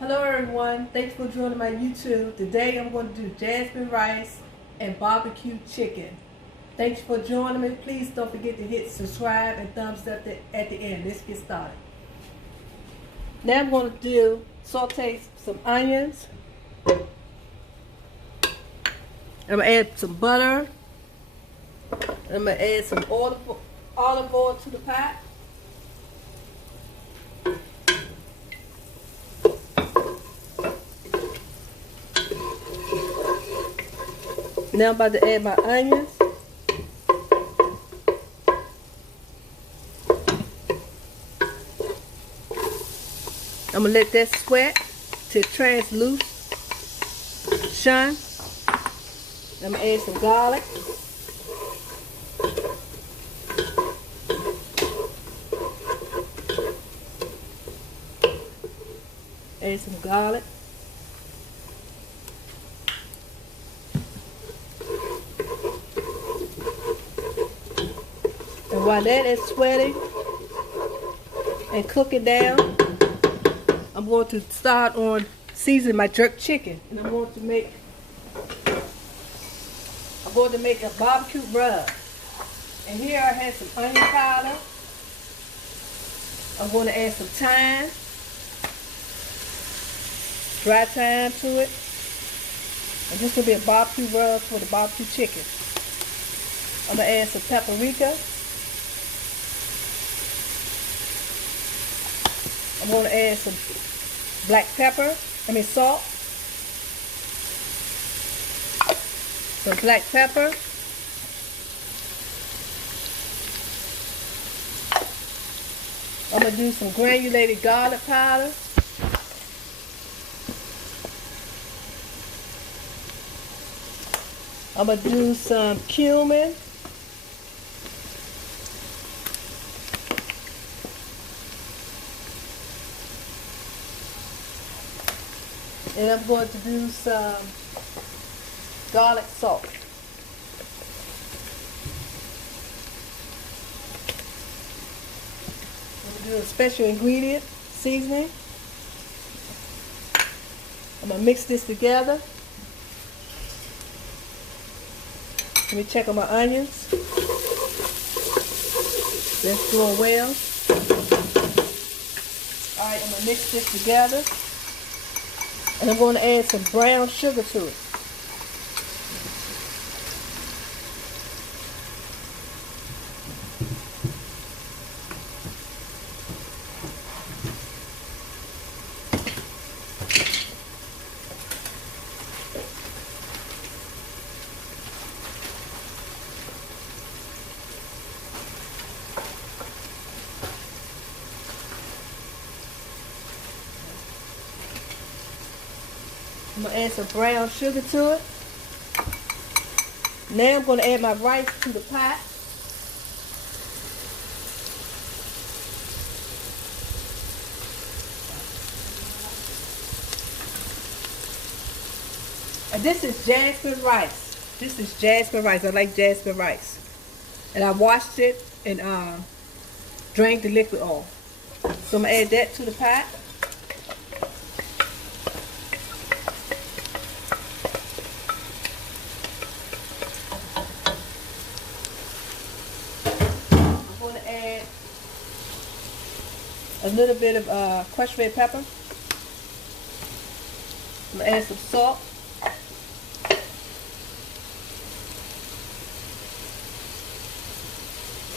Hello everyone, thanks for joining my YouTube. Today I'm going to do jasmine rice and barbecue chicken. Thanks for joining me. Please don't forget to hit subscribe and thumbs up at the end. Let's get started. Now I'm going to saute some onions. I'm going to add some butter. I'm going to add some olive oil to the pot. Now I'm about to add my onions. I'm going to let that sweat till translucent. I'm going to add some garlic. Add some garlic. And while that is sweating and cooking down, I'm going to start on seasoning my jerk chicken. And I'm going to make a barbecue rub. And here I have some onion powder. I'm going to add some thyme, dry thyme to it. And this will be a barbecue rub for the barbecue chicken. I'm going to add some paprika. I'm going to add some salt, some black pepper, I'm going to do some granulated garlic powder, I'm going to do some cumin, and I'm going to do some garlic salt. I'm going to do a special ingredient seasoning. I'm going to mix this together. Let me check on my onions. That's doing well. Alright, I'm going to mix this together. And I'm going to add some brown sugar to it. I'm going to add some brown sugar to it. Now I'm going to add my rice to the pot. And this is jasmine rice. This is jasmine rice. I like jasmine rice. And I washed it and drained the liquid off. So I'm going to add that to the pot. A little bit of crushed red pepper. I'm going to add some salt.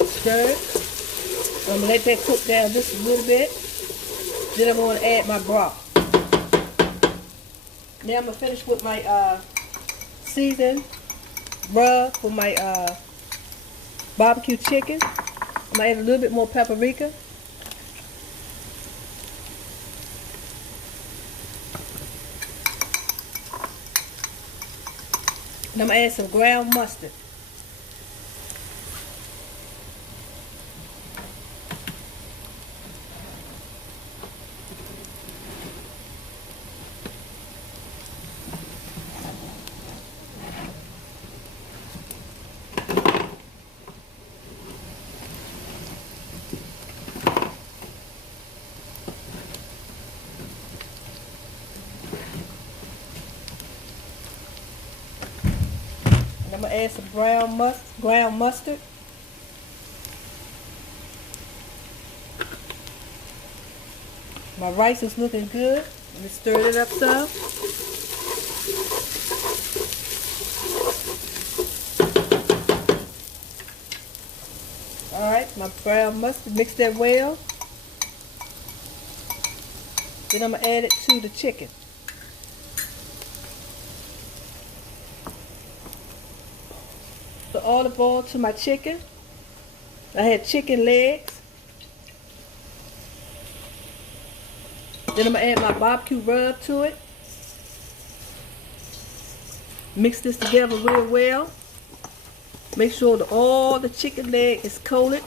Stir it. I'm going to let that cook down just a little bit. Then I'm going to add my broth. Now I'm going to finish with my seasoned rub for my barbecue chicken. I'm going to add a little bit more paprika. And I'm going to add some ground mustard. I'm gonna add some ground mustard. My rice is looking good. Let me stir it up some. Alright, my brown mustard, mix that well. Then I'm going to add it to the chicken. The olive oil to my chicken. I had chicken legs. Then I'm going to add my barbecue rub to it. Mix this together real well. Make sure that all the chicken leg is coated.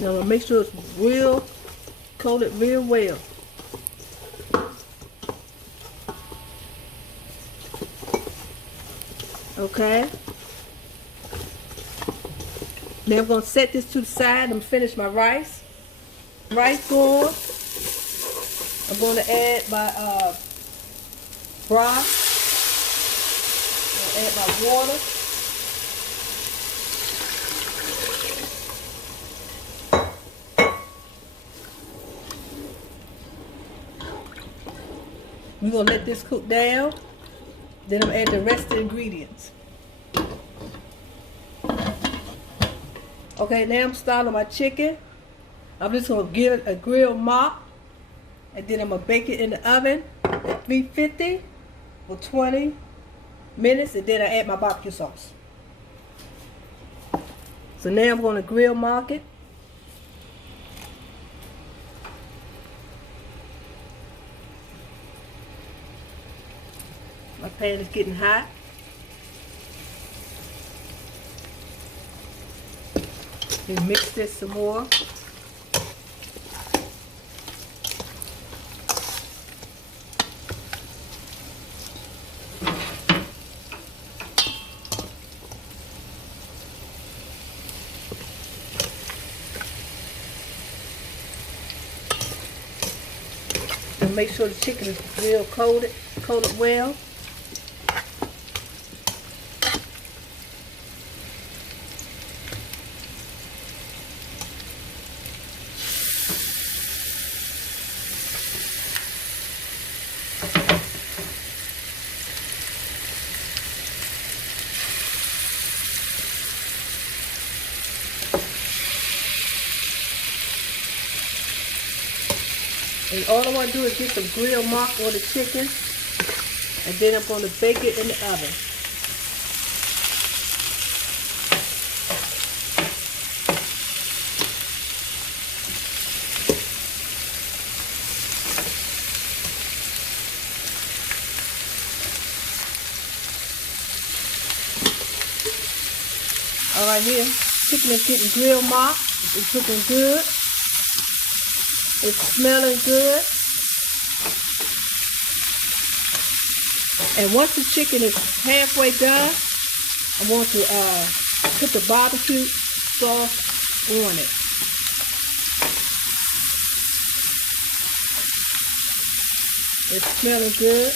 Now I'm going to make sure it's real coated real well. Okay. Now I'm going to set this to the side. I'm going to finish my rice. Rice going. I'm going to add my broth. I'm going to add my water. We're going to let this cook down. Then I'm going to add the rest of the ingredients. Okay, now I'm starting on my chicken. I'm just going to give it a grill mop. And then I'm going to bake it in the oven at 350 for 20 minutes. And then I add my barbecue sauce. So now I'm going to grill mark it. My pan is getting hot. Then mix this some more. And make sure the chicken is real coated well. And all I want to do is get some grill mark on the chicken, and then I'm going to bake it in the oven. All right, here, chicken is getting grill mark. It's looking good. It's smelling good. And once the chicken is halfway done, I want to put the barbecue sauce on it. It's smelling good.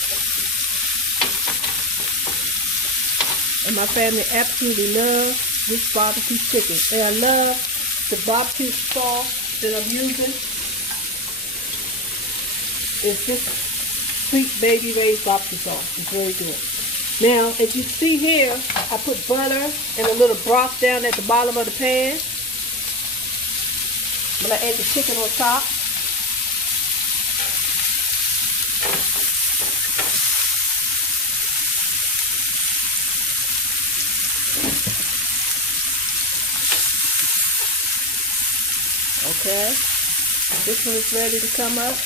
And my family absolutely loves this barbecue chicken. And I love the barbecue sauce that I'm using. It's this sweet baby Ray's barbecue sauce. It's very good. Now, as you see here, I put butter and a little broth down at the bottom of the pan. I'm going to add the chicken on top. Okay. This one is ready to come up.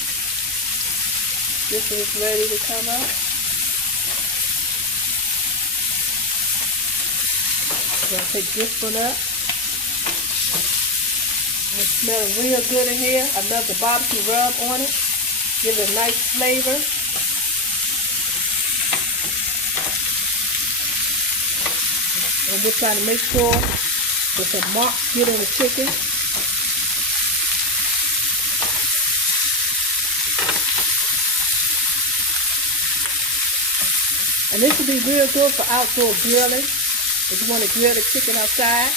This one is ready to come up. So I'll take this one up. It's smelling real good in here. I love the barbecue rub on it. Give it a nice flavor. I'm just trying to make sure that the marks get on the chicken. And this will be real good for outdoor grilling. If you want to grill the chicken outside.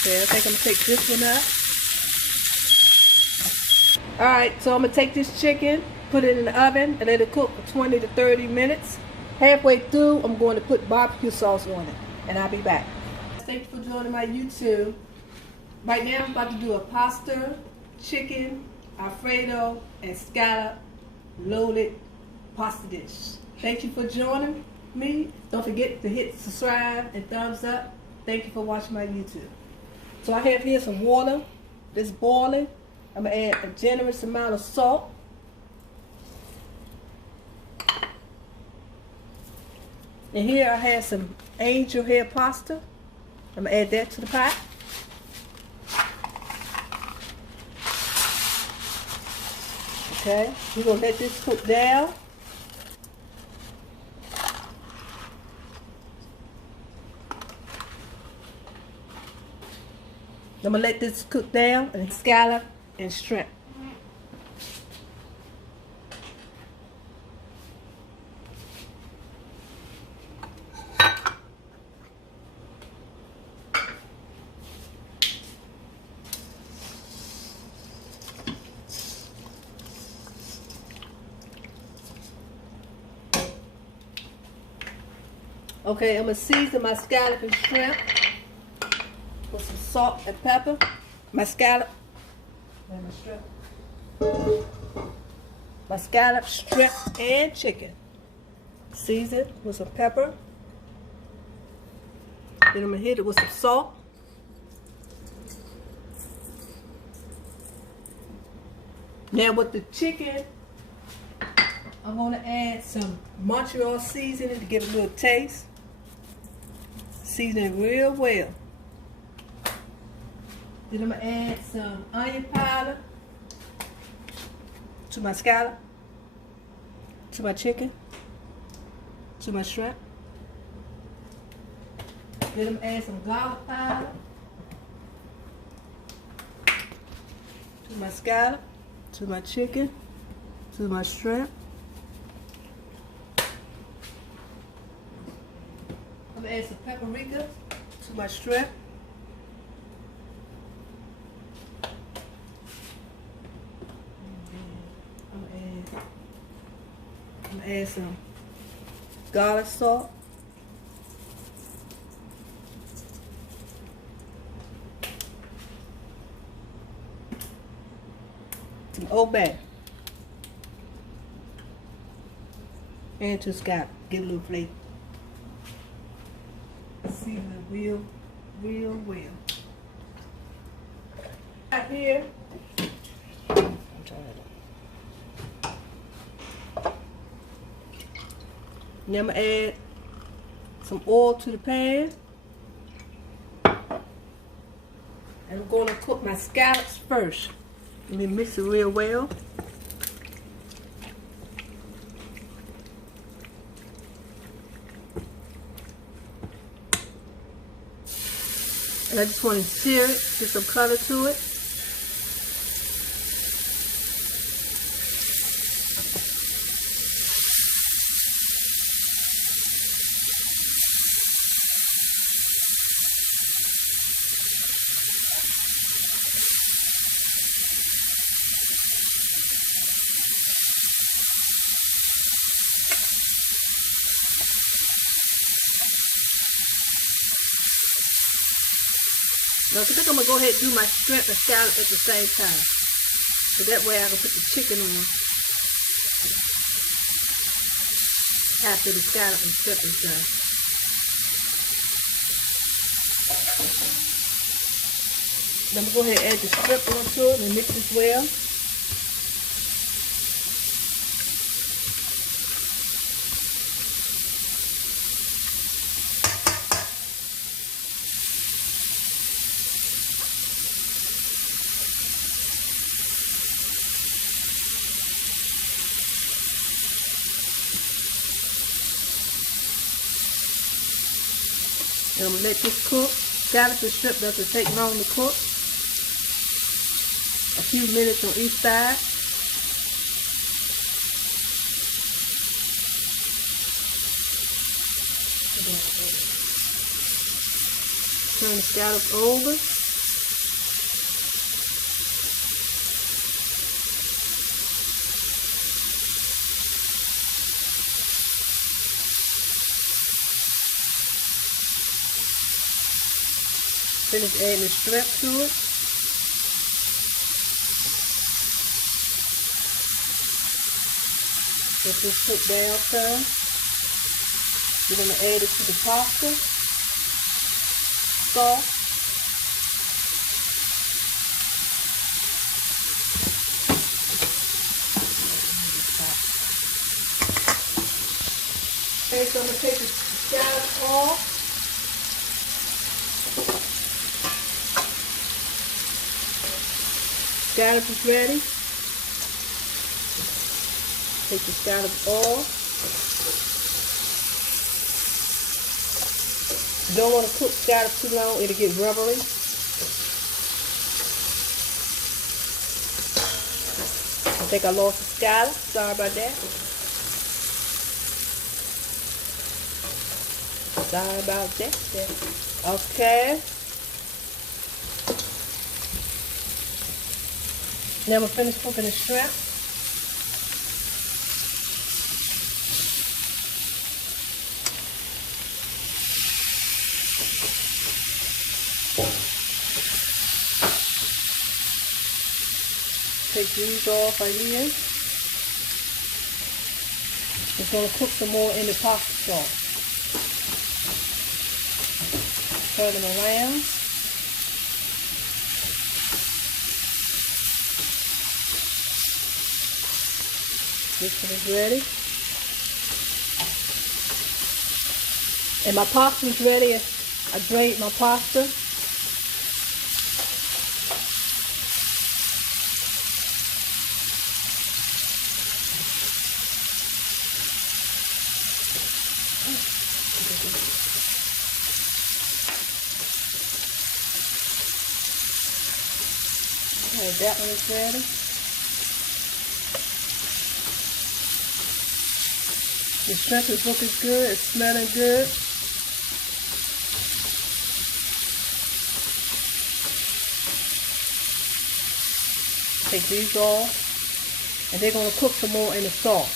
Okay, I think I'm going to take this one up. Alright, so I'm going to take this chicken, put it in the oven, and let it cook for 20 to 30 minutes. Halfway through, I'm going to put barbecue sauce on it. And I'll be back. Thank you for joining my YouTube. Right now, I'm about to do a pasta, chicken, Alfredo, and scallop loaded pasta dish. Thank you for joining me. Don't forget to hit subscribe and thumbs up. Thank you for watching my YouTube. So I have here some water that's boiling. I'm going to add a generous amount of salt. And here I have some angel hair pasta. I'm going to add that to the pot. Okay, we're going to let this cook down. I'm going to let this cook down and scallop and shrimp. Okay, I'm going to season my scallop and shrimp with some salt and pepper. My scallop and my shrimp. My scallop, shrimp, and chicken. Season with some pepper. Then I'm going to hit it with some salt. Now with the chicken, I'm going to add some Montreal seasoning to give it a little taste. Season it real well. Then I'm going to add some onion powder to my scallop, to my chicken, to my shrimp. Then I'm going to add some garlic powder to my scallop, to my chicken, to my shrimp. I'm going to add some paprika to my shrimp. I'm going to add some garlic salt. Some Old Bay. And to scallop. Get a little flavor. Season it real well. Right here, I'm trying to. Now I'm going to add some oil to the pan. And I'm going to cook my scallops first. Let me mix it real well. And I just want to sear it, get some color to it. Now, I think I'm going to go ahead and do my shrimp and scallop at the same time. So that way I can put the chicken on after the scallop and shrimp is done. Then I'm going to go ahead and add the shrimp onto it and mix this well. And I'm going to let this cook. Scallops and shrimp doesn't take long to cook. few minutes on each side. Turn the scallops over. Finish adding the shrimp to it. Let this cook down some. We're going to add it to the pasta sauce. Okay, so I'm going to take the scallops off. Scallop is ready. Take the scallops off. You don't want to cook scallops too long, it'll get rubbery. I think I lost the scallop. Sorry about that. Sorry about that. Okay. Now I'm going to finish cooking the shrimp. Take these off right here. Just going to cook some more in the pasta sauce. Turn them around. This one is ready. And my pasta is ready. I drained my pasta. Okay, that one is ready. The shrimp is looking good, it's smelling good. Take these off, and they're going to cook some more in the sauce.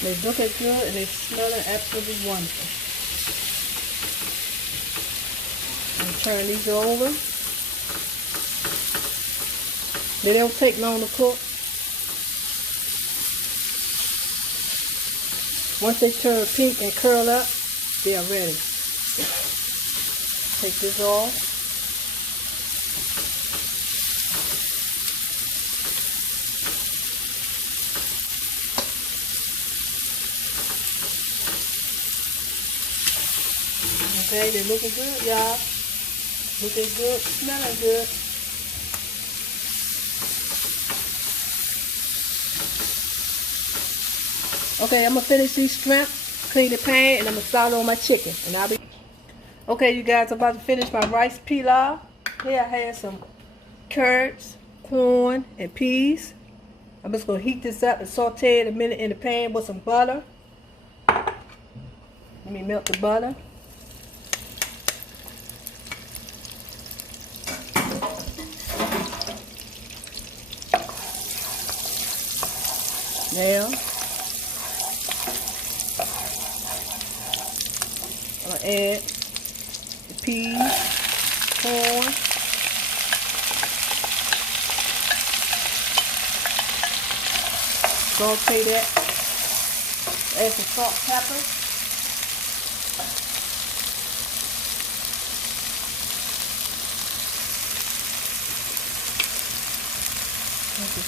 They're looking good and they're smelling absolutely wonderful. Turn these over. They don't take long to cook. Once they turn pink and curl up, they are ready. Take this off. Okay, they're looking good, y'all. Looking good, smelling good. Okay, I'm gonna finish these shrimp, clean the pan, and I'm gonna start on my chicken. And I'll be okay, you guys. I'm about to finish my rice pilaf. Here I have some carrots, corn, and peas. I'm just gonna heat this up and saute it a minute in the pan with some butter. Let me melt the butter. Now, I'm going to add the peas, corn, saute that, add some salt, pepper,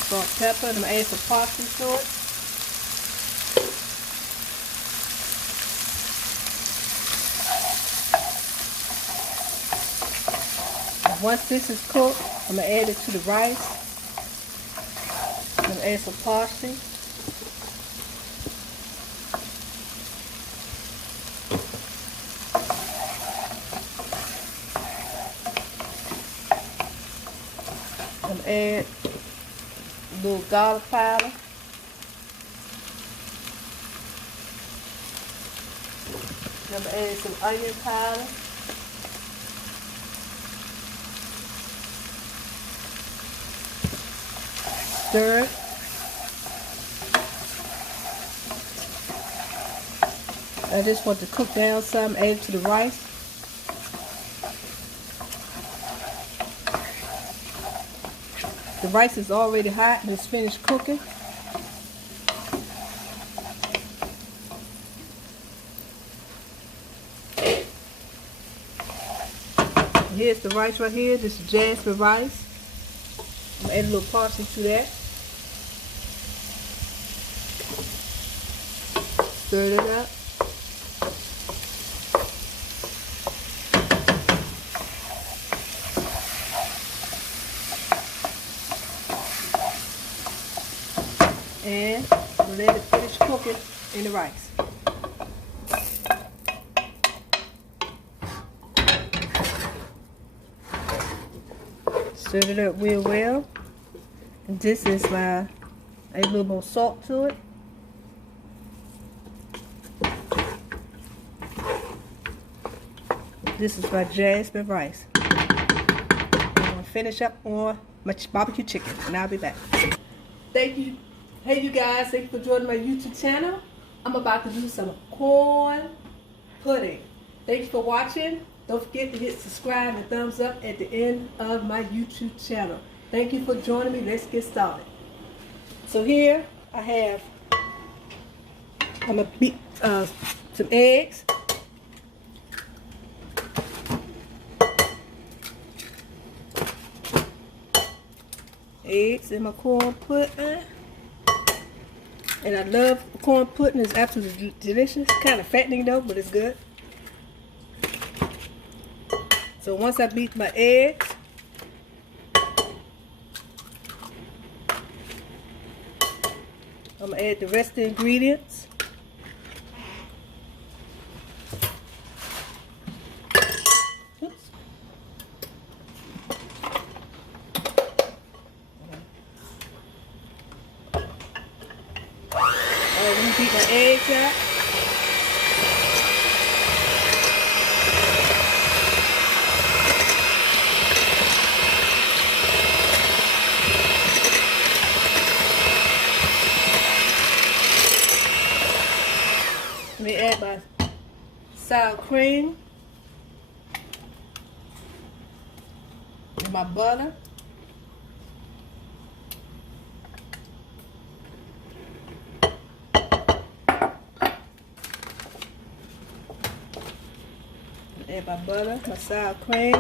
salt, pepper, and I'm going to add some parsley to it. Once this is cooked, I'm going to add it to the rice. I'm going to add some parsley. add a little garlic powder. I'm gonna add some onion powder. Stir it. I just want to cook down some, add it to the rice. The rice is already hot and it's finished cooking. Here's the rice right here. This is jasmine rice. I'm gonna add a little parsley to that. Stir it up. And we'll let it finish cooking in the rice. Stir it up real well. And this is my, a little more salt to it. This is my jasmine rice. I'm going to finish up on my barbecue chicken, and I'll be back. Thank you. Hey you guys, thank you for joining my YouTube channel. I'm about to do some corn pudding. Thanks for watching. Don't forget to hit subscribe and thumbs up at the end of my YouTube channel. Thank you for joining me. Let's get started. So here I have, I'm going to beat some eggs. Eggs in my corn pudding. And I love corn pudding. It's absolutely delicious. Kind of fattening though, but it's good. So once I beat my eggs, I'm going to add the rest of the ingredients. Oops. Let me beat my eggs up. Let me add my sour cream and my butter. Add my butter, my sour cream.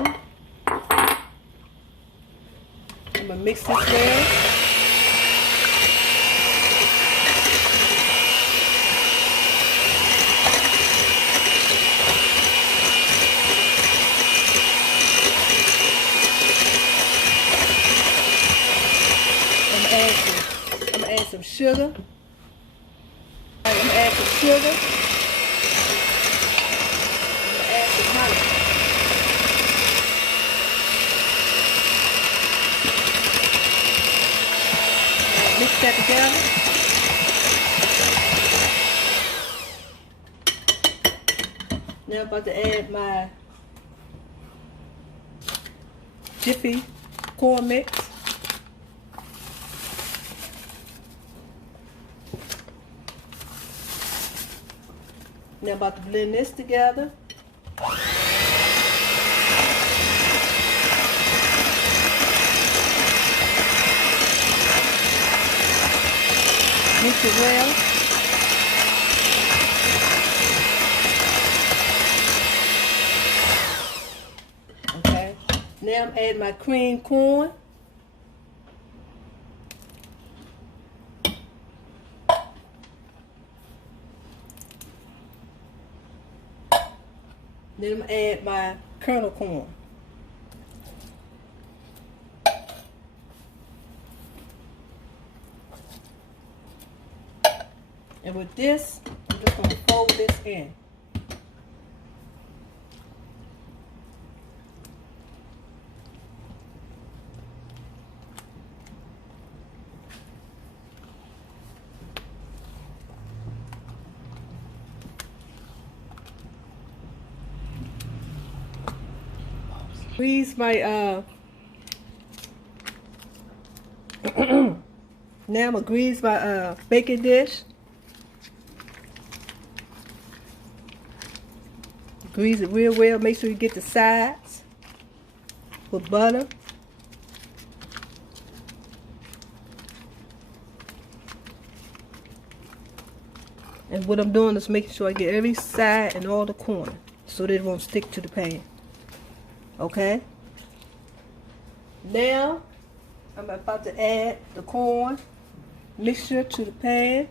I'm going to mix this well. I'm going to add some sugar. I'm going to add some sugar. Mix that together. Now I'm about to add my Jiffy corn mix. Now I'm about to blend this together. Mix it well. Okay. Now I'm adding my cream corn. Then I'm going to add my kernel corn. And with this, I'm just going to fold this in. Grease my now I'm gonna grease my baking dish. Grease it real well. Make sure you get the sides with butter. And what I'm doing is making sure I get every side and all the corners so that it won't stick to the pan. Okay? Now, I'm about to add the corn mixture to the pan.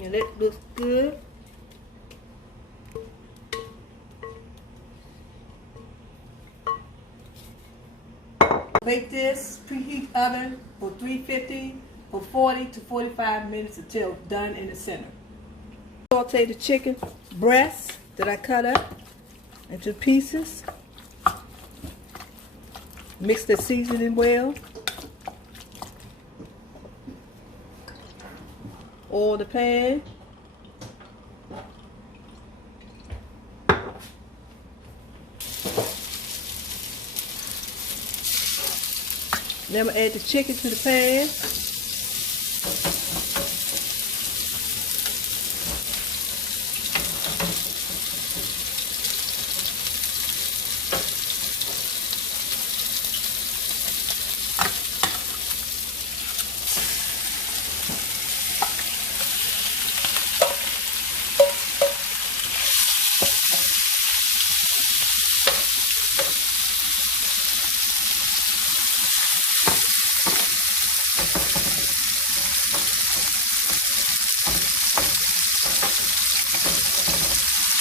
And it looks good. Bake this preheat oven for 350 for 40 to 45 minutes until done in the center. Saute the chicken breast that I cut up into pieces. Mix the seasoning well. Oil the pan. Then I'm going to add the chicken to the pan.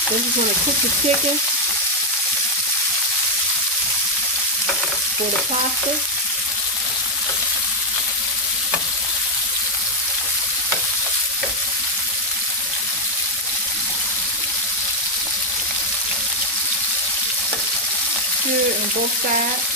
Then we're going to cook the chicken for the pasta. Stir on both sides.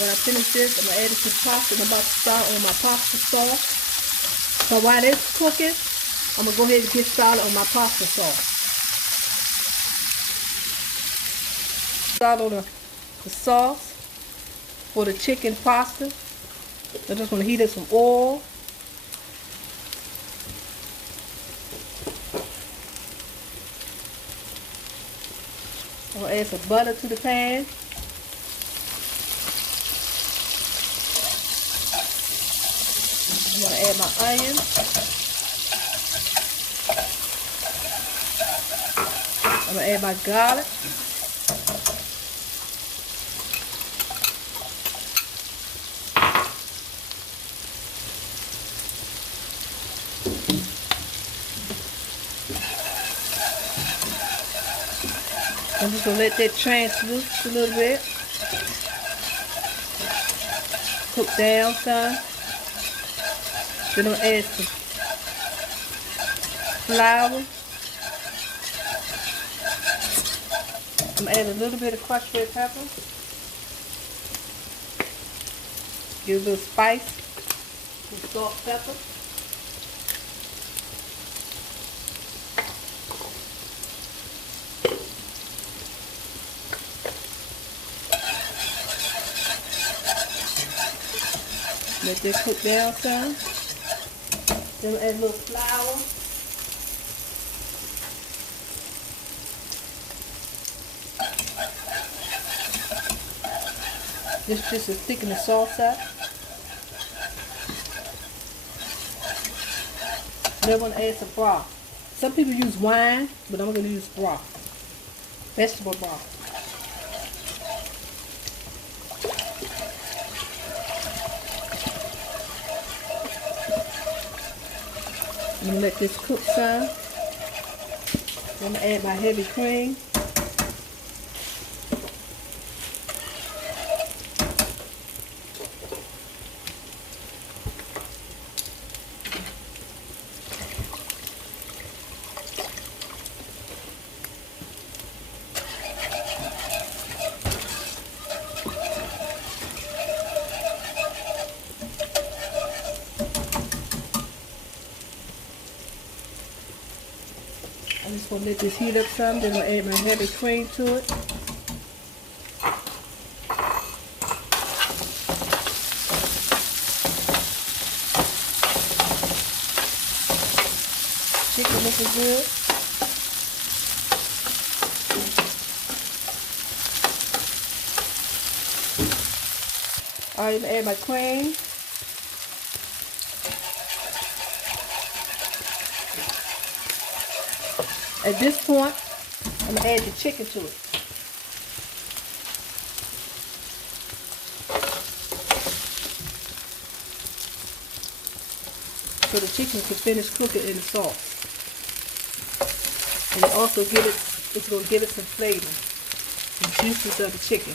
When I finish this, I'm going to add it to the pasta. I'm about to start on my pasta sauce. So while it's cooking, I'm going to go ahead and get started on my pasta sauce. Start on the sauce for the chicken pasta. I'm just going to heat up some oil. I'm going to add some butter to the pan. I'm going to add my onion. I'm going to add my garlic. I'm just going to let that transluce a little bit. Cook down some. Then I'm going to add some flour. I'm going to add a little bit of crushed red pepper. Give a little spice. Some salt, pepper. Let that cook down some. Then add a little flour. Just to thicken the sauce up. Then I'm going to add some broth. Some people use wine, but I'm going to use broth. Vegetable broth. I'm going to let this cook some. Then I'm going to add my heavy cream. I'm just going to let this heat up some. Then I'm going to add my heavy cream to it. Chicken looking good. Alright, I'm going to add my cream. At this point, I'm going to add the chicken to it. So the chicken can finish cooking in the sauce. And it also it's going to give it some flavor. The juices of the chicken.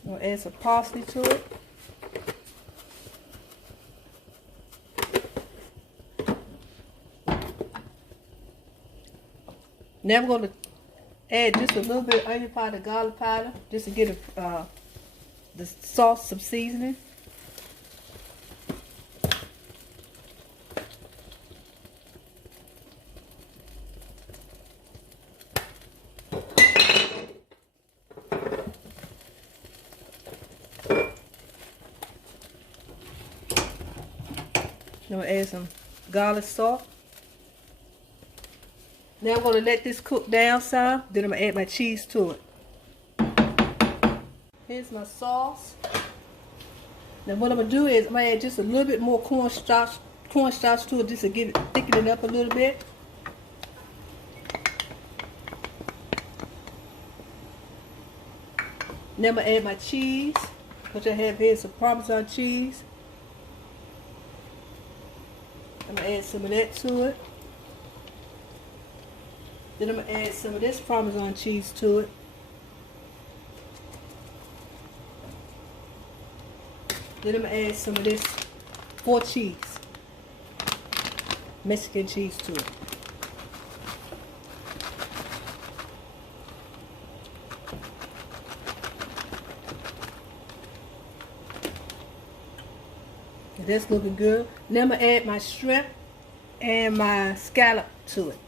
I'm going to add some parsley to it. Now I'm going to add just a little bit of onion powder, garlic powder, just to give the sauce some seasoning. I'm going to add some garlic salt. Now I'm going to let this cook down some. Then I'm going to add my cheese to it. Here's my sauce. Now what I'm going to do is I'm going to add just a little bit more cornstarch to it just to get it, thicken it up a little bit. Now I'm going to add my cheese, which I have here, some Parmesan cheese. I'm going to add some of that to it. Then I'm going to add some of this Parmesan cheese to it. Then I'm going to add some of this 4 cheese, Mexican cheese to it. That's looking good. Now I'm going to add my shrimp and my scallop to it.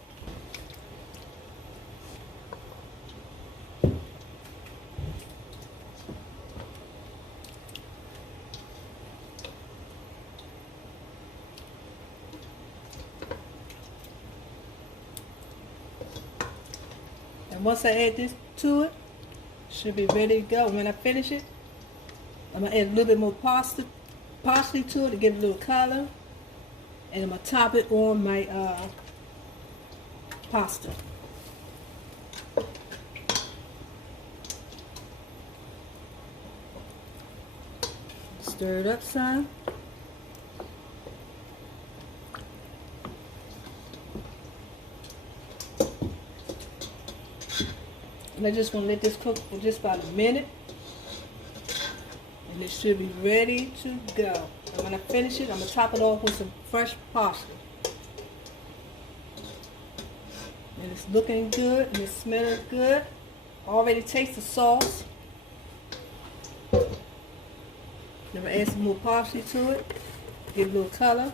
And once I add this to it, should be ready to go. When I finish it, I'm going to add a little bit more parsley to it to give it a little color, and I'm going to top it on my pasta. Stir it up some. And I'm just going to let this cook for just about a minute. And it should be ready to go. And when I finish it, I'm going to top it off with some fresh parsley. And it's looking good and it's smelling good. Already taste the sauce. Then I'm going to add some more parsley to it. Give it a little color.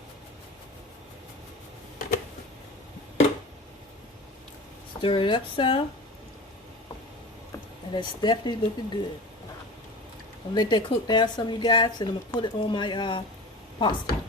Stir it up some. And it's definitely looking good. I'll let that cook down some, you guys, and I'm going to put it on my pasta.